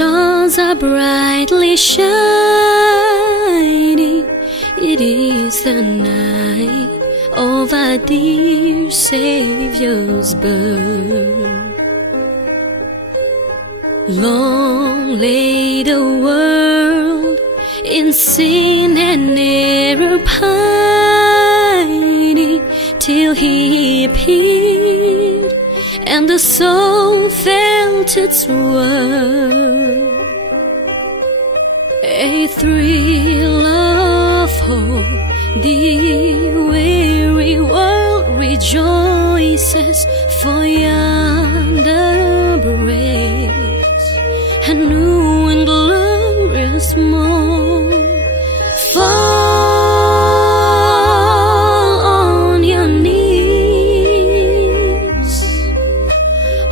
stars are brightly shining. It is the night of our dear Savior's birth. Long lay the world in sin and error pining, till He appeared and the soul felt its worth. A thrill of hope, the weary world rejoices, for yonder breaks a new and glorious morn. Fall on your knees,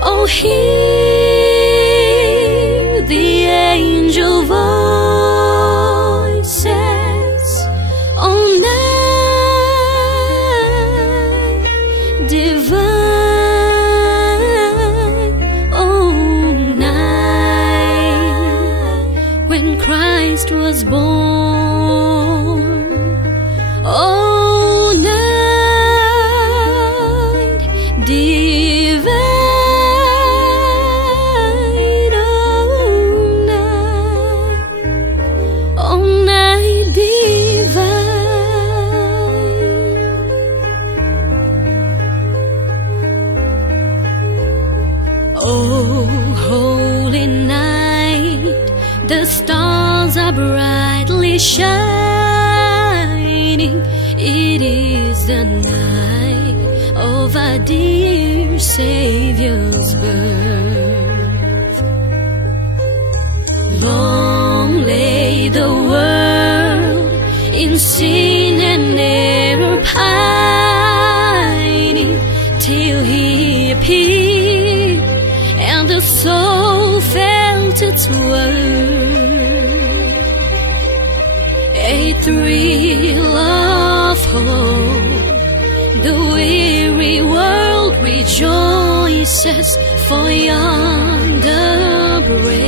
oh, hear the angel voices, oh, night divine, oh, night when Christ was born, oh, night divine, oh, night divine. Oh, holy night, the stars are brightly shining. It is the night of our dear Savior's birth. Long lay the world in sin and error pining, till He appeared and the soul felt its worth. A thrill of hope, the weary world rejoices, for yonder breaks